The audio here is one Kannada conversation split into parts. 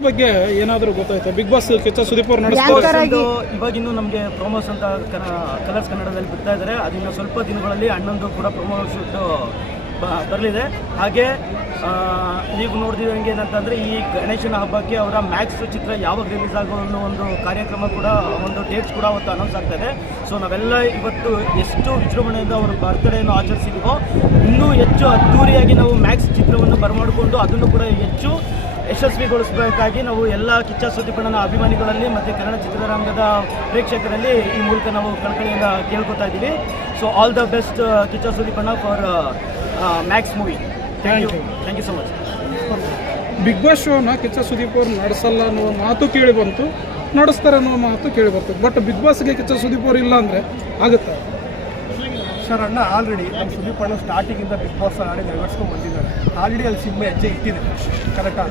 ಬಗ್ಗೆ ಏನಾದರೂ ಗೊತ್ತಾಯ್ತು? ಬಿಗ್ ಬಾಸ್ ಕಿಚ್ಚ ಸುದೀಪ್ ಅವರು ನಡೆಸ್ತಾರೆ ಇವಾಗಿನ್ನು ನಮಗೆ ಪ್ರೊಮೋಸ್ ಅಂತ ಕನ ಕಲರ್ಸ್ ಕನ್ನಡದಲ್ಲಿ ಬಿಡ್ತಾ ಇದ್ದಾರೆ. ಅದನ್ನ ಸ್ವಲ್ಪ ದಿನಗಳಲ್ಲಿ ಅಣ್ಣಂದು ಕೂಡ ಪ್ರೊಮೋ ಶೂಟ್ ಬರಲಿದೆ. ಹಾಗೆ ಈಗ ನೋಡಿದಂಗೆ ಏನಂತಂದರೆ ಈ ಗಣೇಶನ ಹಬ್ಬಕ್ಕೆ ಅವರ ಮ್ಯಾಕ್ಸ್ ಚಿತ್ರ ಯಾವಾಗ ರಿಲೀಸ್ ಆಗೋ ಅನ್ನೋ ಒಂದು ಕಾರ್ಯಕ್ರಮ ಕೂಡ ಒಂದು ಡೇಟ್ಸ್ ಕೂಡ ಅವತ್ತು ಅನೌನ್ಸ್ ಆಗ್ತಾ ಇದೆ. ಸೊ ನಾವೆಲ್ಲ ಇವತ್ತು ಎಷ್ಟು ವಿಜೃಂಭಣೆಯಿಂದ ಅವರ ಬರ್ತ್ಡೇಯನ್ನು ಆಚರಿಸಿದೀವೋ ಇನ್ನೂ ಹೆಚ್ಚು ಅದ್ದೂರಿಯಾಗಿ ನಾವು ಮ್ಯಾಕ್ಸ್ ಚಿತ್ರವನ್ನು ಬರಮಾಡಿಕೊಂಡು ಅದನ್ನು ಕೂಡ ಹೆಚ್ಚು ಯಶಸ್ವಿಗೊಳಿಸಬೇಕಾಗಿ ನಾವು ಎಲ್ಲ ಕಿಚ್ಚ ಸುದ್ದಿಪಣ್ಣನ ಅಭಿಮಾನಿಗಳಲ್ಲಿ ಮತ್ತು ಕನ್ನಡ ಚಿತ್ರರಂಗದ ಪ್ರೇಕ್ಷಕರಲ್ಲಿ ಈ ಮೂಲಕ ನಾವು ಕಳಕಳಿಯಿಂದ ಕೇಳ್ಕೊತಾ ಇದ್ದೀವಿ. So all the best Kichcha ಸುದೀಪಣ್ಣ for Max movie thank you thank you so much Bigg Boss ಶೋನ Kichcha Sudeep ಅವರು ನಡೆಸಲ್ಲ ಅನ್ನೋ ಮಾತು ಕೇಳಿ ಬಂತು. ನಡೆಸ್ತಾರೆ ಅನ್ನೋ ಮಾತು ಕೇಳಿ ಬಂತು. ಬಟ್ ಬಿಗ್ ಬಾಸ್ಗೆ ಕಿಚ್ಚ ಸುದೀಪ್ ಅವರು ಇಲ್ಲ ಅಂದರೆ ಆಗುತ್ತಾ? ಸರ್ ಅಣ್ಣ ಆಲ್ರೆಡಿ ನಮ್ಮ ಸುದೀಪ್ ಅಣ್ಣ ಸ್ಟಾರ್ಟಿಂಗಿಂದ ಬಿಗ್ ಬಾಸ್ ಆಡಿ ನೆರವೇರಿಸ್ಕೊಂಡು ಬಂದಿದ್ದಾರೆ. ಆಲ್ರೆಡಿ ಅಲ್ಲಿ ಸಿಂಹ ಹೆಜ್ಜೆ ಇಟ್ಟಿದೆ. ಕರೆಕ್ಟಾ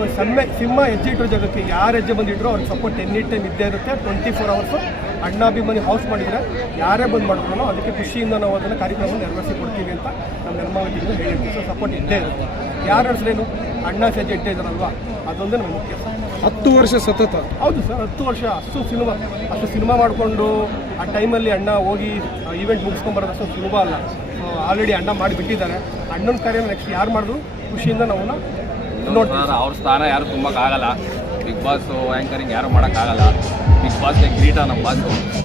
ಸೊ ಸಣ್ಣ ಸಿಂಹ ಹೆಜ್ಜೆ ಇಟ್ಟರು ಜಾಗಕ್ಕೆ ಯಾರು ಹೆಜ್ಜೆ ಬಂದಿಟ್ಟರು ಅವ್ರಿಗೆ ಸಪೋರ್ಟ್ ಎನಿ ಟೈಮ್ ಇದ್ದೇ ಇರುತ್ತೆ. ಟ್ವೆಂಟಿ ಫೋರ್ ಅವರ್ಸು ಅಣ್ಣಾಭಿಮಾನಿ ಹೌಸ್ ಮಾಡಿದರೆ ಯಾರೇ ಬಂದು ಮಾಡಿದ್ರು ಅದಕ್ಕೆ ಖುಷಿಯಿಂದ ನಾವು ಅದನ್ನು ಕಾರ್ಯಕ್ರಮ ನೆರವೇರಿಸಿ ಕೊಡ್ತೀವಿ ಅಂತ ನಮ್ಮ ನಿರ್ಮಾಣದಿಂದ ಹೇಳಿರ್ತೀವಿ ಸೊ ಸಪೋರ್ಟ್ ಇದ್ದೇ ಇರುತ್ತೆ. ಯಾರು ಹೆಸರೇನು? ಅಣ್ಣ ಹೆಜ್ಜೆ ಇಟ್ಟೇ ಇದ್ದಾರಲ್ವಾ? ಅದೊಂದೇ ನಮ್ಮ ಮುಖ್ಯ ಹತ್ತು ವರ್ಷ ಸತತ. ಹೌದು ಸರ್ ಹತ್ತು ವರ್ಷ ಅಷ್ಟು ಸಿನಿಮಾ ಅಷ್ಟು ಸಿನಿಮಾ ಮಾಡಿಕೊಂಡು ಆ ಟೈಮಲ್ಲಿ ಅಣ್ಣ ಹೋಗಿ ಈವೆಂಟ್ ಮುಗಿಸ್ಕೊಂಬರೋದು ಅಷ್ಟು ಸುಲಭ ಅಲ್ಲ. ಆಲ್ರೆಡಿ ಅಣ್ಣ ಮಾಡಿಬಿಟ್ಟಿದ್ದಾರೆ. ಅಣ್ಣನ ಕಾರ್ಯ ನೆಕ್ಸ್ಟ್ ಯಾರು ಮಾಡಿದ್ರು ಖುಷಿಯಿಂದ ನಾವು ಅವ್ರ ಸ್ಥಾನ ಯಾರು ತುಂಬಕ್ಕಾಗಲ್ಲ ಬಿಗ್ ಬಾಸ್ ಆ್ಯಂಕರಿಂಗ್ ಯಾರು ಮಾಡೋಕ್ಕಾಗಲ್ಲ ಬಿಗ್ ಬಾಸ್ಗೆ ಗ್ರೀಟ ನಮ್ಮ ಬಾಸು